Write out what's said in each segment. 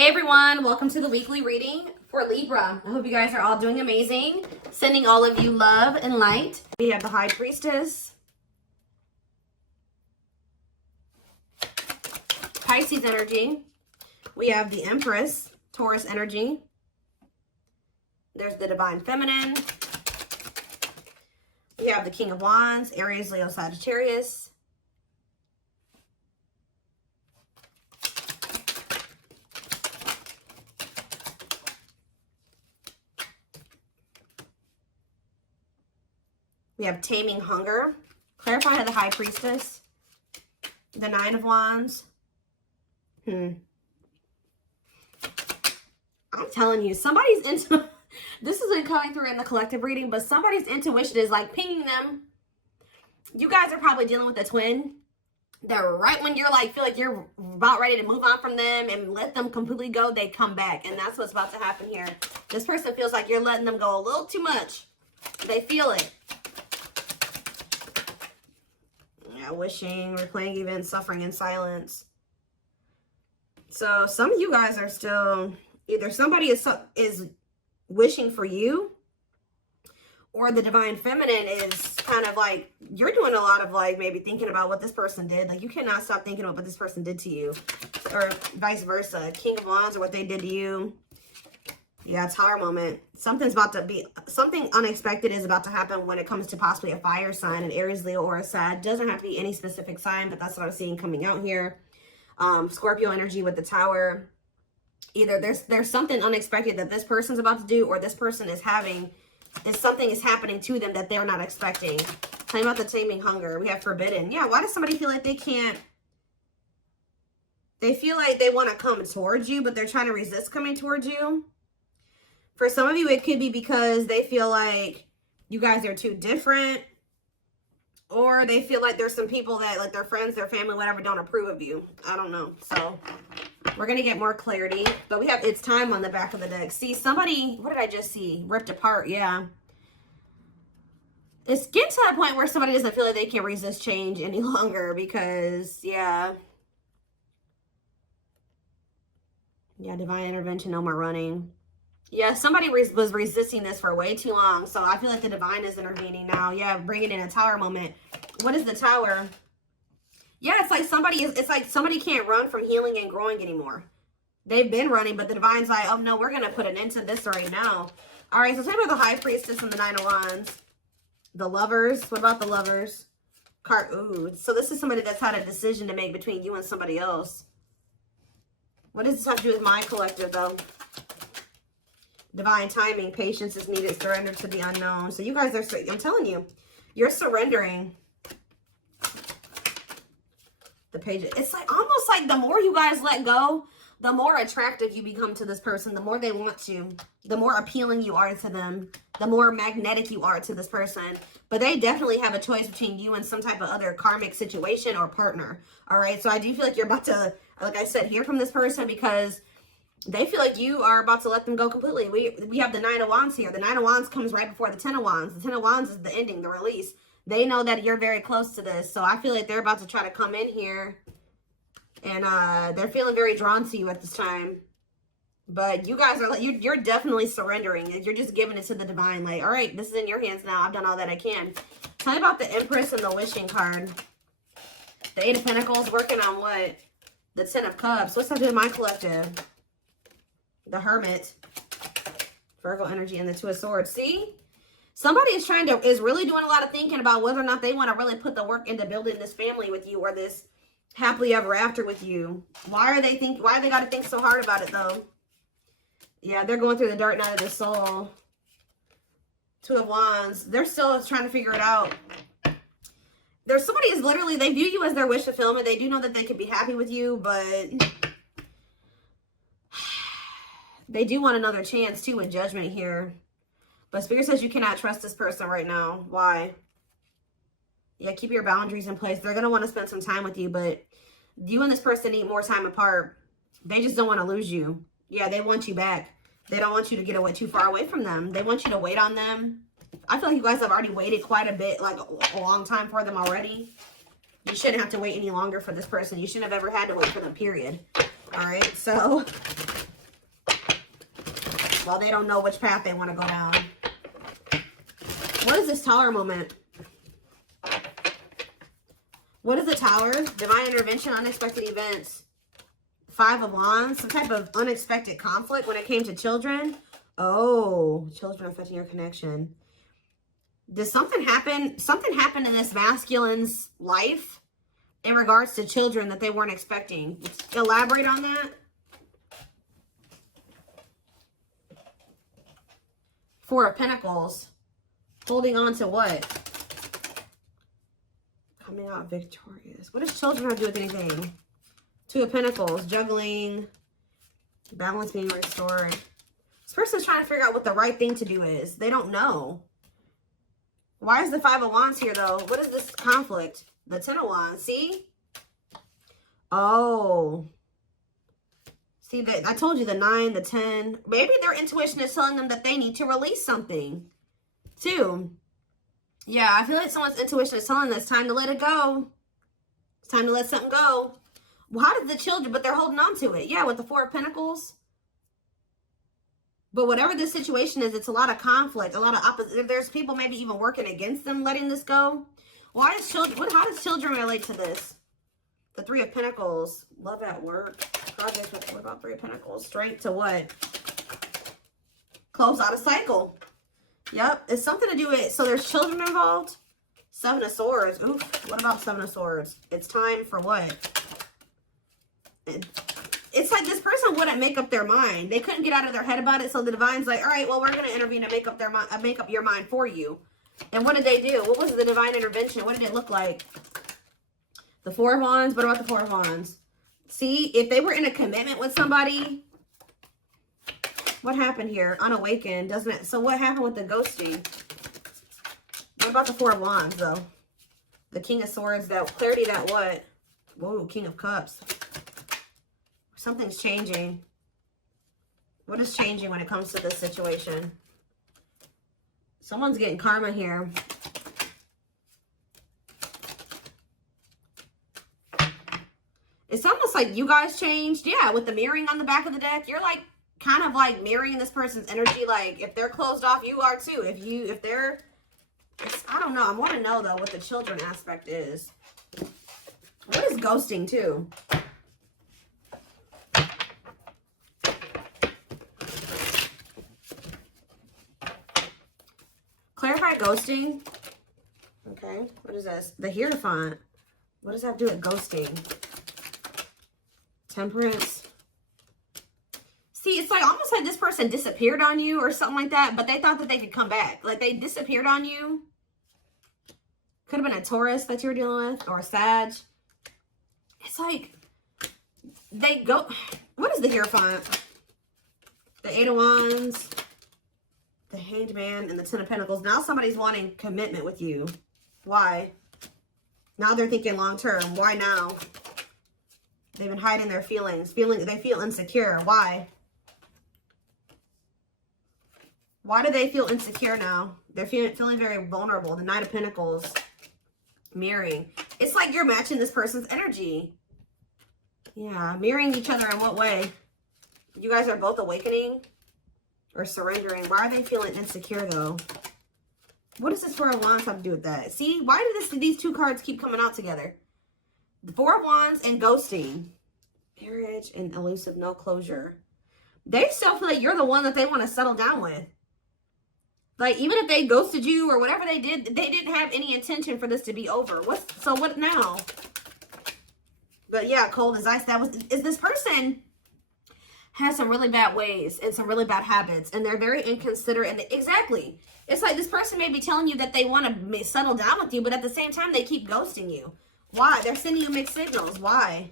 Hey everyone, welcome to the weekly reading for Libra. I hope you guys are all doing amazing. Sending all of you love and light. We have the High Priestess, Pisces energy. We have the Empress, Taurus energy. There's the Divine Feminine. We have the King of Wands, Aries, Leo, Sagittarius. We have Taming Hunger. Clarify the High Priestess. The Nine of Wands. I'm telling you, somebody's into... This isn't coming through in the collective reading, but somebody's intuition is like pinging them. You guys are probably dealing with a twin that right when you're like, feel like you're about ready to move on from them and let them completely go, they come back. And that's what's about to happen here. This person feels like you're letting them go a little too much. They feel it. Yeah, wishing, replaying events, suffering in silence. So some of you guys are still, either somebody is wishing for you, or the Divine Feminine is kind of like, you're doing a lot of like maybe thinking about what this person did. Like you cannot stop thinking about what this person did to you, or vice versa. King of Wands or what they did to you. Yeah, Tower moment. Something unexpected is about to happen when it comes to possibly a fire sign, an Aries, Leo, or a Sag. Doesn't have to be any specific sign, but that's what I'm seeing coming out here. Scorpio energy with the Tower. Either there's something unexpected that this person's about to do, or this person is having, something is happening to them that they're not expecting. Tell me about the Taming Hunger. We have Forbidden. Yeah, why does somebody feel like they can't? They feel like they want to come towards you, but they're trying to resist coming towards you. For some of you, it could be because they feel like you guys are too different, or they feel like there's some people that, like their friends, their family, whatever, don't approve of you. I don't know. So we're going to get more clarity, but we have It's Time on the back of the deck. See, somebody, what did I just see? Ripped apart. Yeah. It's getting to that point where somebody doesn't feel like they can resist change any longer because, yeah. Yeah, divine intervention, no more running. Yeah, somebody was resisting this for way too long. So I feel like the divine is intervening now. Yeah, bringing in a Tower moment. What is the Tower? Yeah, it's like somebody can't run from healing and growing anymore. They've been running, but the divine's like, oh no, we're going to put an end to this right now. All right, so talk about the High Priestess and the Nine of Wands. The Lovers. What about the Lovers? Ooh, so this is somebody that's had a decision to make between you and somebody else. What does this have to do with my collective, though? Divine timing, patience is needed, surrender to the unknown. So you guys are, I'm telling you, you're surrendering. The Page, it's like almost like the more you guys let go, the more attractive you become to this person, the more they want you, the more appealing you are to them, the more magnetic you are to this person. But they definitely have a choice between you and some type of other karmic situation or partner. All right, so I do feel like you're about to, like I said, hear from this person because they feel like you are about to let them go completely. We have the Nine of Wands here. The Nine of Wands comes right before the Ten of Wands. The Ten of Wands is the ending, the release. They know that you're very close to this. So I feel like they're about to try to come in here. And they're feeling very drawn to you at this time. But you guys are, you're definitely surrendering. You're just giving it to the divine. Like, all right, this is in your hands now. I've done all that I can. Tell me about the Empress and the Wishing card. The Eight of Pentacles working on what? The Ten of Cups. What's that doing in my collective? The Hermit, Virgo energy, and the Two of Swords. See, somebody is really doing a lot of thinking about whether or not they want to really put the work into building this family with you or this happily ever after with you. Why they got to think so hard about it though? Yeah, they're going through the dark night of the soul. Two of Wands. They're still trying to figure it out. There's somebody is literally, they view you as their wish fulfillment. They do know that they could be happy with you, but they do want another chance too with Judgment here. But Spirit says you cannot trust this person right now. Why? Yeah, keep your boundaries in place. They're going to want to spend some time with you, but you and this person need more time apart. They just don't want to lose you. Yeah, they want you back. They don't want you to get away too far away from them. They want you to wait on them. I feel like you guys have already waited quite a bit, like a long time for them already. You shouldn't have to wait any longer for this person. You shouldn't have ever had to wait for them, period. All right, so, well, they don't know which path they want to go down. What is this Tower moment? What is the Tower? Divine intervention, unexpected events. 5 of Wands, some type of unexpected conflict when it came to children. Oh, children affecting your connection. Did something happen? Something happened in this masculine's life in regards to children that they weren't expecting. Elaborate on that. 4 of Pentacles. Holding on to what? Coming out victorious. What does children have to do with anything? 2 of Pentacles. Juggling. Balance being restored. This person's trying to figure out what the right thing to do is. They don't know. Why is the 5 of Wands here, though? What is this conflict? The 10 of Wands. See? Oh. See, I told you the 9, the 10. Maybe their intuition is telling them that they need to release something. 2. Yeah, I feel like someone's intuition is telling them it's time to let it go. It's time to let something go. Well, how did the children, but they're holding on to it. Yeah, with the 4 of Pentacles. But whatever this situation is, it's a lot of conflict, a lot of opposite. There's people maybe even working against them letting this go. Why is children, how does children relate to this? The 3 of Pentacles. Love at work. Projects with, what about 3 of Pentacles? Strength to what? Close out a cycle. Yep. It's something to do with, so there's children involved. 7 of Swords. Oof. What about 7 of Swords? It's time for what? It's like this person wouldn't make up their mind. They couldn't get out of their head about it. So the divine's like, all right, well, we're going to intervene and make up their mind, make up your mind for you. And what did they do? What was the divine intervention? What did it look like? The 4 of Wands. What about the 4 of Wands? See, if they were in a commitment with somebody, what happened here? Unawakened, doesn't it? So what happened with the ghosting? What about the 4 of Wands, though? The King of Swords, that clarity, that what? Whoa, King of Cups. Something's changing. What is changing when it comes to this situation? Someone's getting karma here. It's almost like you guys changed. Yeah, with the mirroring on the back of the deck. You're like, kind of like mirroring this person's energy. Like, if they're closed off, you are too. If they're, I don't know. I want to know, though, what the children aspect is. What is ghosting, too? Clarify ghosting. Okay, what is this? The Hierophant. What does that do with ghosting? Temperance. See, it's like almost like this person disappeared on you or something like that, but they thought that they could come back. Like they disappeared on you. Could have been a Taurus that you were dealing with or a Sag. It's like they go. What is the Hierophant? The 8 of Wands. The Hanged Man and the 10 of Pentacles. Now somebody's wanting commitment with you. Why? Now they're thinking long term. Why now? They've been hiding their feelings. They feel insecure. Why? Why do they feel insecure now? They're feeling very vulnerable. The Knight of Pentacles. Mirroring. It's like you're matching this person's energy. Yeah. Mirroring each other in what way? You guys are both awakening? Or surrendering. Why are they feeling insecure, though? What does this 4 of Wands have to do with that? See, why do these 2 cards keep coming out together? The 4 of Wands and ghosting. Marriage and elusive, no closure. They still feel like you're the one that they want to settle down with. Like, even if they ghosted you or whatever they didn't have any intention for this to be over. So what now? But yeah, cold as ice. Is this person has some really bad ways and some really bad habits, and they're very inconsiderate. And exactly, it's like this person may be telling you that they want to settle down with you, but at the same time they keep ghosting you. Why? They're sending you mixed signals. Why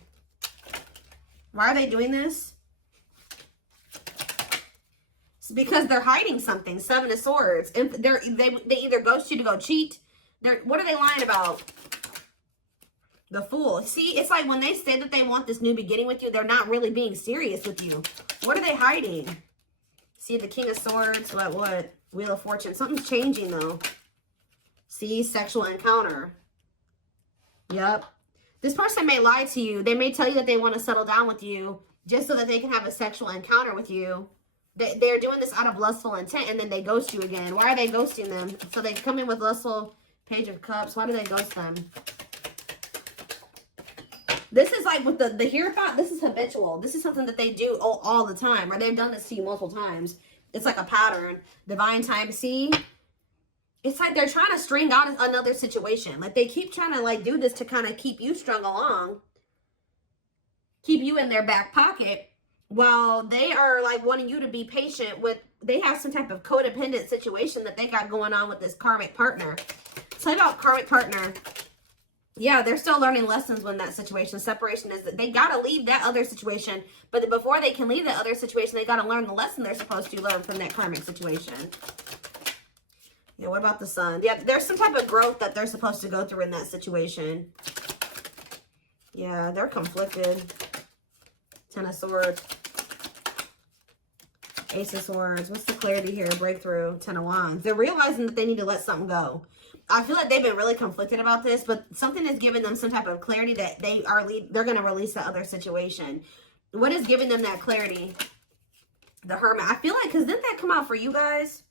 are they doing this? It's because they're hiding something. 7 of Swords, and they either ghost you to go cheat. What are they lying about? The Fool. See, it's like when they say that they want this new beginning with you, they're not really being serious with you. What are they hiding? See, the King of Swords. What? Wheel of Fortune. Something's changing, though. See, sexual encounter. Yep. This person may lie to you. They may tell you that they want to settle down with you, just so that they can have a sexual encounter with you. They're doing this out of lustful intent, and then they ghost you again. Why are they ghosting them? So they come in with lustful Page of Cups. Why do they ghost them? This is like with the here thought. This is habitual. This is something that they do all the time, or they've done this to you multiple times. It's like a pattern. Divine time. See? It's like they're trying to string out another situation. Like they keep trying to like do this to kind of keep you strung along. Keep you in their back pocket. While they are like wanting you to be patient with, they have some type of codependent situation that they got going on with this karmic partner. Tell me about karmic partner. Yeah, they're still learning lessons when that situation. Separation is that they got to leave that other situation. But before they can leave that other situation, they got to learn the lesson they're supposed to learn from that karmic situation. Yeah, what about the Sun? Yeah, there's some type of growth that they're supposed to go through in that situation. Yeah, they're conflicted. Ten of Swords. Ace of Swords. What's the clarity here? Breakthrough. Ten of Wands. They're realizing that they need to let something go. I feel like they've been really conflicted about this, but something is giving them some type of clarity that they're going to release the other situation. What is giving them that clarity? The Hermit. I feel like, because didn't that come out for you guys?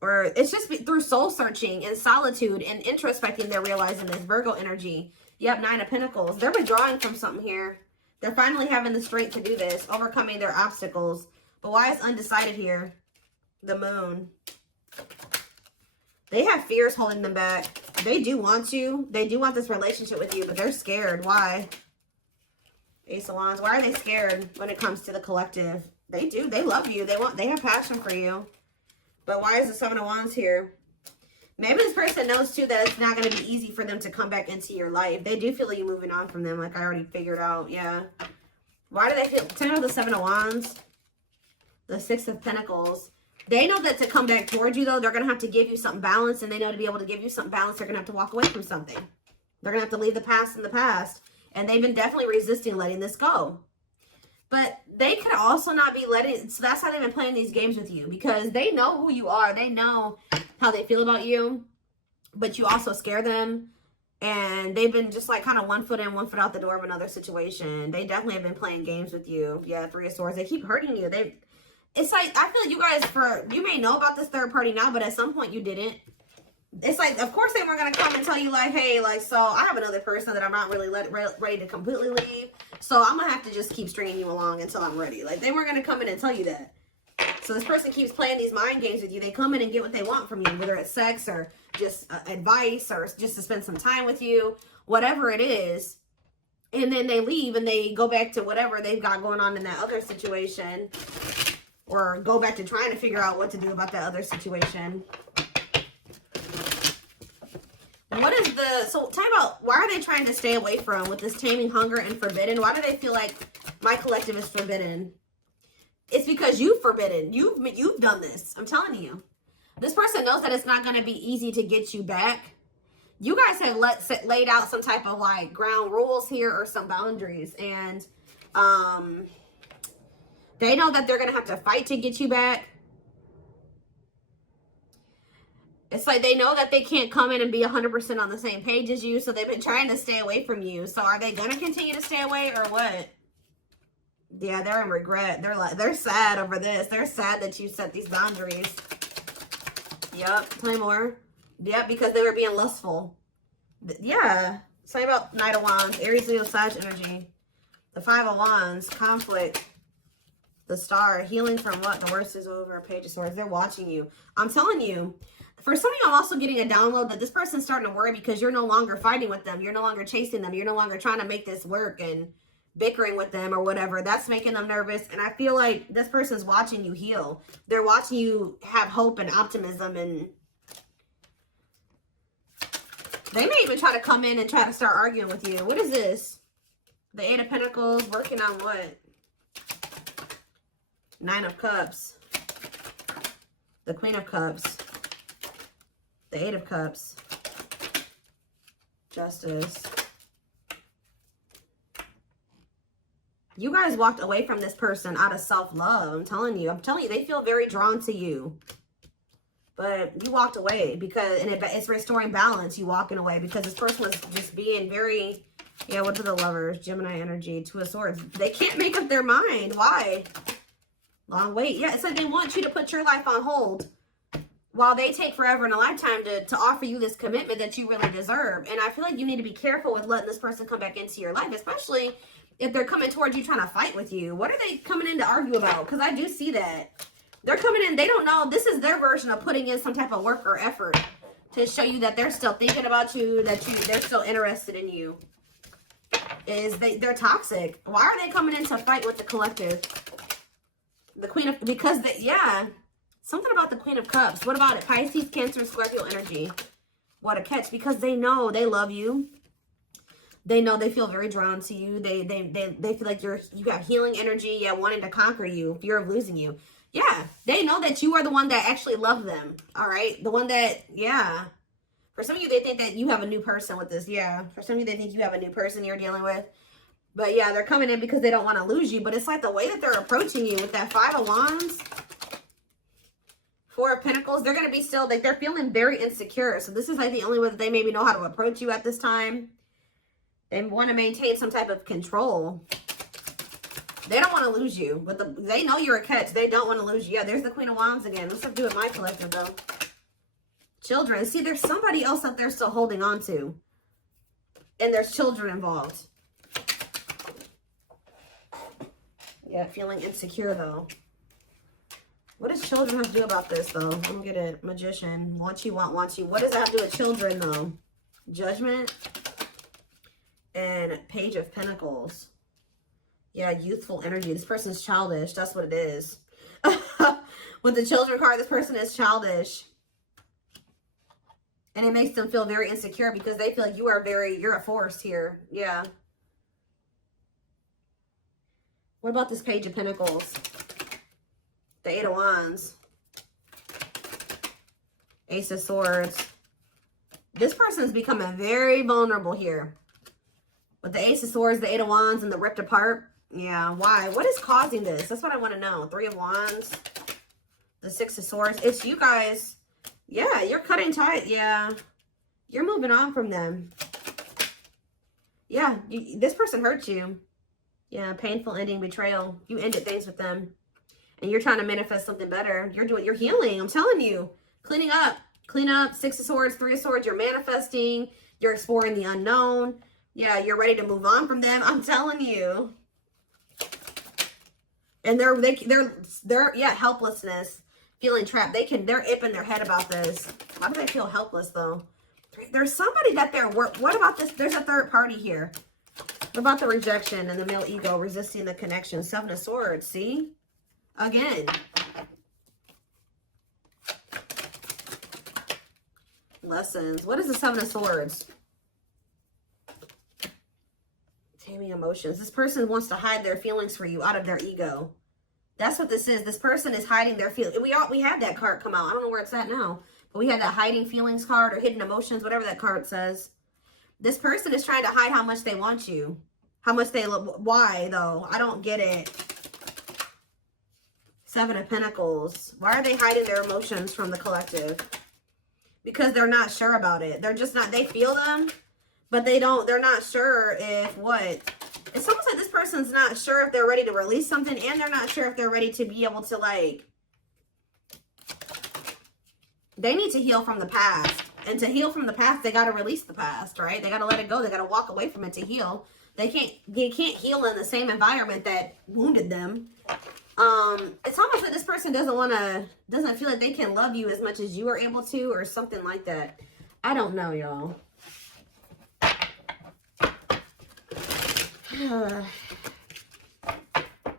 Or it's just through soul searching and solitude and introspecting, they're realizing this Virgo energy. Yep, Nine of Pentacles. They're withdrawing from something here. They're finally having the strength to do this, overcoming their obstacles. But why is undecided here? The Moon. They have fears holding them back. They do want you. They do want this relationship with you, but they're scared. Why? Ace of Wands. Why are they scared when it comes to the collective? They do. They love you. They have passion for you. But why is the Seven of Wands here? Maybe this person knows too that it's not going to be easy for them to come back into your life. They do feel like you moving on from them, like I already figured out. Yeah. Why do they feel? Tell me about the Seven of Wands. The Six of Pentacles. They know that to come back towards you, though, they're going to have to give you something balanced. And they know to be able to give you something balanced, they're going to have to walk away from something. They're going to have to leave the past in the past. And they've been definitely resisting letting this go. But they could also not be letting... So that's how they've been playing these games with you. Because they know who you are. They know how they feel about you. But you also scare them. And they've been just like kind of one foot in, one foot out the door of another situation. They definitely have been playing games with you. Yeah, Three of Swords. They keep hurting you. It's like, I feel like you guys, you may know about this third party now, but at some point you didn't. It's like, of course they weren't going to come and tell you like, hey, like, so I have another person that I'm not really ready to completely leave. So I'm going to have to just keep stringing you along until I'm ready. Like, they weren't going to come in and tell you that. So this person keeps playing these mind games with you. They come in and get what they want from you, whether it's sex or just advice or just to spend some time with you, whatever it is. And then they leave and they go back to whatever they've got going on in that other situation. Or go back to trying to figure out what to do about that other situation. What is so tell me about, why are they trying to stay away from with this Taming Hunger and Forbidden? Why do they feel like my collective is forbidden? It's because you've forbidden. You've done this. I'm telling you. This person knows that it's not going to be easy to get you back. You guys have laid out some type of like ground rules here or some boundaries. And they know that they're going to have to fight to get you back. It's like they know that they can't come in and be 100% on the same page as you. So they've been trying to stay away from you. So are they going to continue to stay away or what? Yeah, they're in regret. They're sad over this. They're sad that you set these boundaries. Yep. Tell me more. Yep, because they were being lustful. Yeah. Say about Knight of Wands. Aries, Leo, Sag energy. The Five of Wands. Conflict. The Star. Healing from what? The worst is over. Page of Swords. They're watching you. I'm telling you. For some of you, I'm also getting a download that this person's starting to worry because you're no longer fighting with them. You're no longer chasing them. You're no longer trying to make this work and bickering with them or whatever. That's making them nervous. And I feel like this person's watching you heal. They're watching you have hope and optimism. And they may even try to come in and try to start arguing with you. What is this? The Eight of Pentacles. Working on what? Nine of Cups. The Queen of Cups. The Eight of Cups. Justice. You guys walked away from this person out of self-love. I'm telling you, they feel very drawn to you. But you walked away because, and it's restoring balance, you walking away because this person was just being very Yeah, what are the Lovers? Gemini energy, Two of Swords. They can't make up their mind. Why? Long wait. Yeah, it's like they want you to put your life on hold while they take forever and a lifetime to offer you this commitment that you really deserve. And I feel like you need to be careful with letting this person come back into your life, especially if they're coming towards you trying to fight with you. What are they coming in to argue about? Because I do see that. They're coming in, they don't know. This is their version of putting in some type of work or effort to show you that they're still thinking about you, that they're still interested in you. They're toxic. Why are they coming in to fight with the collective? The Queen of, because yeah, something about the Queen of Cups. What about it? Pisces, Cancer, Scorpio energy. What a catch, because they know they love you. They know they feel very drawn to you. They feel like you got healing energy, yeah, wanting to conquer you, fear of losing you. Yeah, they know that you are the one that actually loves them. All right, the one that, yeah. For some of you, they think that you have a new person with this. Yeah, for some of you, they think you have a new person you're dealing with. But yeah, they're coming in because they don't want to lose you. But it's like the way that they're approaching you with that Five of Wands, Four of Pentacles, they're going to be still, like, they're feeling very insecure. So this is like the only way that they maybe know how to approach you at this time. They want to maintain some type of control. They don't want to lose you. But they know you're a catch. They don't want to lose you. Yeah, there's the Queen of Wands again. Let's have to do with my collective, though. Children. See, there's somebody else that they're still holding on to. And there's children involved. Yeah, feeling insecure, though. What does children have to do about this, though? Let me get a Magician. Want you, want you. What does that have to do with children, though? Judgment. And Page of Pentacles. Yeah, youthful energy. This person's childish. That's what it is. With the Children card, this person is childish. And it makes them feel very insecure because they feel like you're a force here. Yeah. What about this Page of Pentacles? The Eight of Wands. Ace of Swords. This person's becoming very vulnerable here. With the Ace of Swords, the Eight of Wands, and the ripped apart. Yeah, why? What is causing this? That's what I want to know. Three of Wands. The Six of Swords. It's you guys. Yeah, you're cutting tight. Yeah. You're moving on from them. Yeah, this person hurt you. Yeah, painful ending, betrayal. You ended things with them. And you're trying to manifest something better. You're healing. I'm telling you. Cleaning up. Clean up. Six of Swords, Three of Swords. You're manifesting. You're exploring the unknown. Yeah, you're ready to move on from them. I'm telling you. And they're yeah, helplessness. Feeling trapped. They're ipping their head about this. Why do they feel helpless, though? There's somebody that what about this? There's a third party here. What about the rejection and the male ego resisting the connection? Seven of Swords, see? Again. Lessons. What is the Seven of Swords? Taming emotions. This person wants to hide their feelings for you out of their ego. That's what this is. This person is hiding their feelings. We had that card come out. I don't know where it's at now. But we had that hiding feelings card or hidden emotions, whatever that card says. This person is trying to hide how much they want you. How much they love. Why, though? I don't get it. Seven of Pentacles. Why are they hiding their emotions from the collective? Because they're not sure about it. They're just not, they feel them, but they're not sure if what. It's almost like this person's not sure if they're ready to release something, and they're not sure if they're ready to be able to, like, they need to heal from the past. And to heal from the past, they got to release the past, right? They got to let it go. They got to walk away from it to heal. They can't heal in the same environment that wounded them. It's almost like this person doesn't feel like they can love you as much as you are able to, or something like that. I don't know, y'all. Tell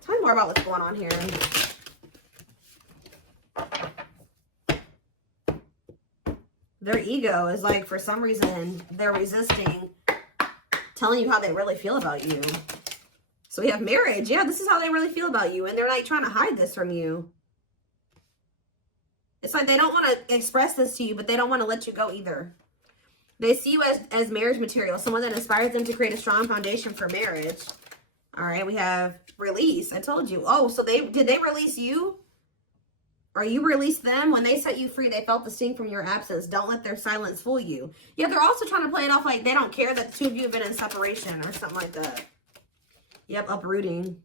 me more about what's going on here. Their ego is like, for some reason, they're resisting telling you how they really feel about you. So we have marriage. Yeah, this is how they really feel about you. And they're like trying to hide this from you. It's like they don't want to express this to you, but they don't want to let you go either. They see you as marriage material, someone that inspires them to create a strong foundation for marriage. All right, we have release. I told you. Oh, so did they release you? Or you release them. When they set you free, they felt the sting from your absence. Don't let their silence fool you. Yeah, they're also trying to play it off like they don't care that the two of you have been in separation or something like that. Yep, uprooting.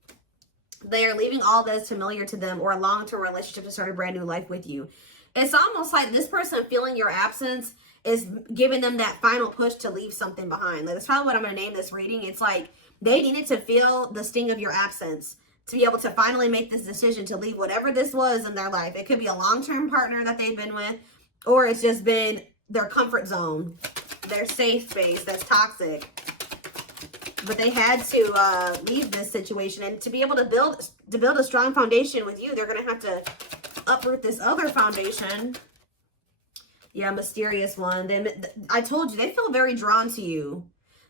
They are leaving all that is familiar to them or a long-term relationship to start a brand new life with you. It's almost like this person feeling your absence is giving them that final push to leave something behind. Like, that's probably what I'm going to name this reading. It's like they needed to feel the sting of your absence to be able to finally make this decision to leave whatever this was in their life. It could be a long-term partner that they've been with, or it's just been their comfort zone, their safe space that's toxic. But they had to leave this situation, and to be able to build a strong foundation with you, they're going to have to uproot this other foundation. Yeah, mysterious one. I told you, they feel very drawn to you.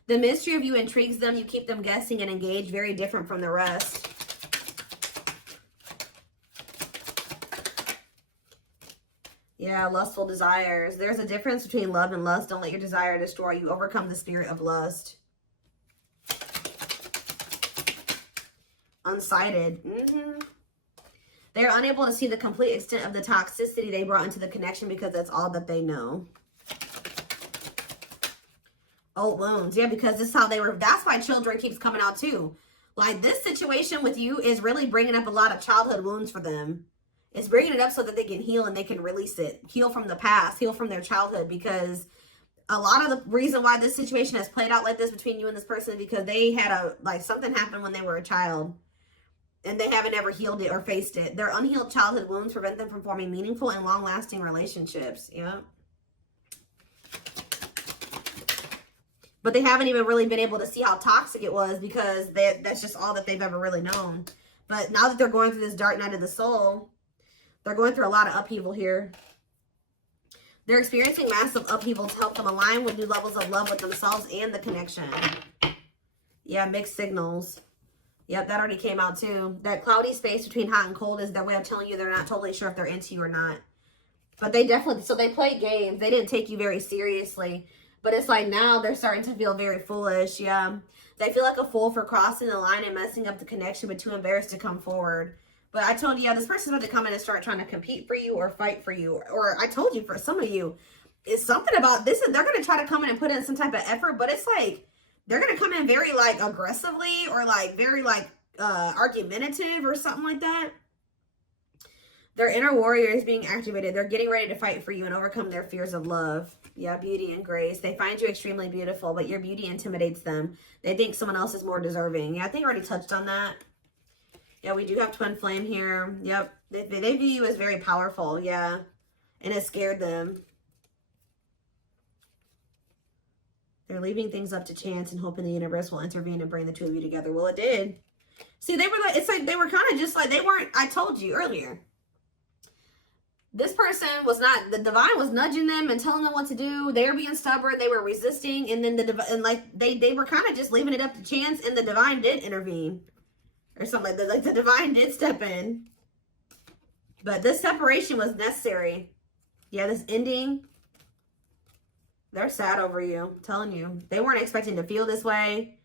The mystery of you intrigues them. You keep them guessing and engaged, very different from the rest. Yeah, lustful desires. There's a difference between love and lust. Don't let your desire destroy you. Overcome the spirit of lust. Unsighted. They're unable to see the complete extent of the toxicity they brought into the connection because that's all that they know. Old wounds. Yeah, because this is how they were. That's why children keeps coming out too. Like, this situation with you is really bringing up a lot of childhood wounds for them. It's bringing it up so that they can heal and they can release it. Heal from the past. Heal from their childhood. Because a lot of the reason why this situation has played out like this between you and this person is because they had something happened when they were a child. And they haven't ever healed it or faced it. Their unhealed childhood wounds prevent them from forming meaningful and long-lasting relationships. Yeah. But they haven't even really been able to see how toxic it was because that's just all that they've ever really known. But now that they're going through this dark night of the soul, they're going through a lot of upheaval here. They're experiencing massive upheaval to help them align with new levels of love with themselves and the connection. Yeah, mixed signals. Yep, that already came out too. That cloudy space between hot and cold is their way of telling you they're not totally sure if they're into you or not. But they definitely, so they played games. They didn't take you very seriously. But it's like now they're starting to feel very foolish. Yeah. They feel like a fool for crossing the line and messing up the connection, but too embarrassed to come forward. But I told you, yeah, this person's about to come in and start trying to compete for you or fight for you. Or I told you, for some of you, it's something about this. They're going to try to come in and put in some type of effort, but it's like, they're going to come in very like aggressively or like very like argumentative or something like that. Their inner warrior is being activated. They're getting ready to fight for you and overcome their fears of love. Yeah, beauty and grace. They find you extremely beautiful, but your beauty intimidates them. They think someone else is more deserving. Yeah, I think I already touched on that. Yeah, we do have twin flame here. Yep. They view you as very powerful. Yeah. And it scared them. They're leaving things up to chance and hoping the universe will intervene and bring the two of you together. Well, it did. See, they were like, it's like they were kind of just like, they weren't, I told you earlier. This person was not, the divine was nudging them and telling them what to do. They were being stubborn. They were resisting. And then they were kind of just leaving it up to chance, and the divine did intervene. Or something like that. Like the divine did step in. But this separation was necessary. Yeah, this ending. They're sad over you. I'm telling you. They weren't expecting to feel this way.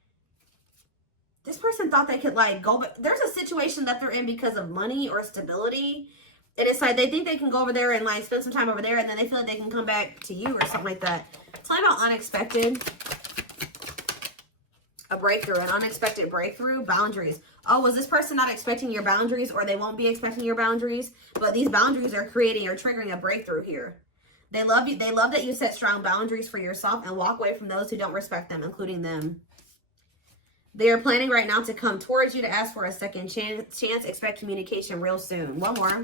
This person thought they could like go. There's a situation that they're in because of money or stability. And it's like they think they can go over there and like spend some time over there, and then they feel like they can come back to you or something like that. Tell me about unexpected. A breakthrough, an unexpected breakthrough. Boundaries. Oh, was this person not expecting your boundaries, or they won't be expecting your boundaries? But these boundaries are creating or triggering a breakthrough here. They love you. They love that you set strong boundaries for yourself and walk away from those who don't respect them, including them. They are planning right now to come towards you to ask for a second chance. Expect communication real soon. One more.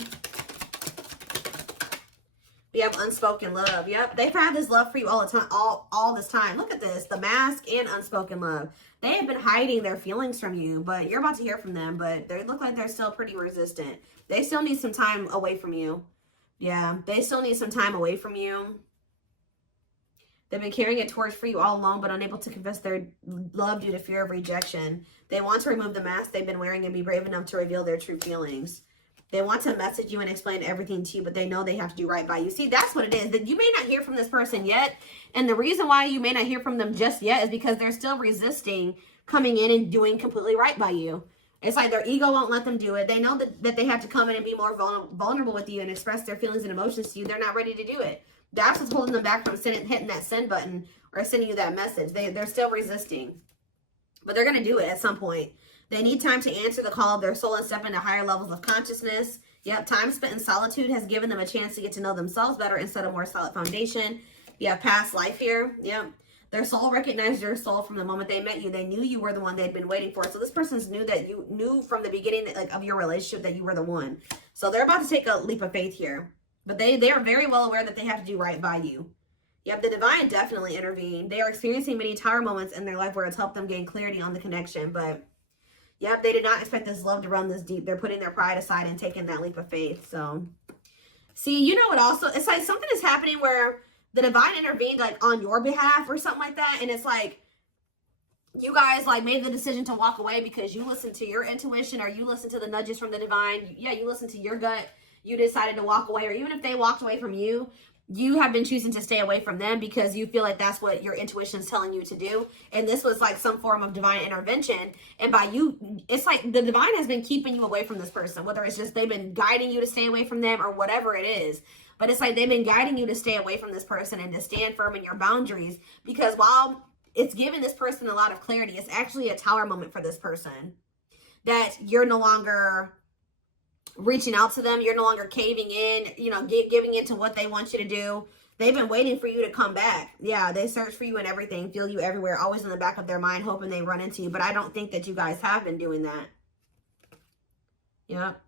We have unspoken love. Yep. They've had this love for you all the time, all this time. Look at this. The mask and unspoken love. They have been hiding their feelings from you, but you're about to hear from them. But they look like they're still pretty resistant. They still need some time away from you. Yeah. They still need some time away from you. They've been carrying a torch for you all along, but unable to confess their love due to fear of rejection. They want to remove the mask they've been wearing and be brave enough to reveal their true feelings. They want to message you and explain everything to you, but they know they have to do right by you. See, that's what it is. That you may not hear from this person yet. And the reason why you may not hear from them just yet is because they're still resisting coming in and doing completely right by you. It's like their ego won't let them do it. They know that they have to come in and be more vulnerable with you and express their feelings and emotions to you. They're not ready to do it. That's what's holding them back from hitting that send button or sending you that message. They're still resisting. But they're going to do it at some point. They need time to answer the call of their soul and step into higher levels of consciousness. Yep, time spent in solitude has given them a chance to get to know themselves better instead of more solid foundation. You have past life here. Yep. Their soul recognized your soul from the moment they met you. They knew you were the one they'd been waiting for. So this person's knew that you knew from the beginning that, like, of your relationship that you were the one. So they're about to take a leap of faith here. But they are very well aware that they have to do right by you. Yep, the divine definitely intervened. They are experiencing many tower moments in their life where it's helped them gain clarity on the connection. But, yep, they did not expect this love to run this deep. They're putting their pride aside and taking that leap of faith. So, see, you know what also? It's like something is happening where the divine intervened, like, on your behalf or something like that. And it's like you guys, like, made the decision to walk away because you listened to your intuition or you listened to the nudges from the divine. Yeah, you listened to your gut. You decided to walk away. Or even if they walked away from you, you have been choosing to stay away from them because you feel like that's what your intuition is telling you to do. And this was like some form of divine intervention. And by you, it's like the divine has been keeping you away from this person, whether it's just they've been guiding you to stay away from them or whatever it is. But it's like they've been guiding you to stay away from this person and to stand firm in your boundaries. Because while it's giving this person a lot of clarity, it's actually a tower moment for this person. That you're no longer reaching out to them. You're no longer caving in, you know, giving in to what they want you to do. They've been waiting for you to come back. Yeah, they search for you and everything, feel you everywhere, always in the back of their mind, hoping they run into you. But I don't think that you guys have been doing that. Yep.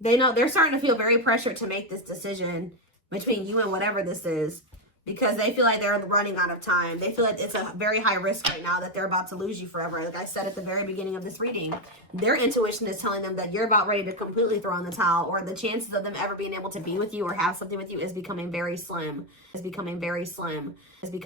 They know they're starting to feel very pressured to make this decision between you and whatever this is. Because they feel like they're running out of time. They feel like it's a very high risk right now that they're about to lose you forever. Like I said at the very beginning of this reading, their intuition is telling them that you're about ready to completely throw in the towel, or the chances of them ever being able to be with you or have something with you is becoming very slim. Is becoming very slim. Is becoming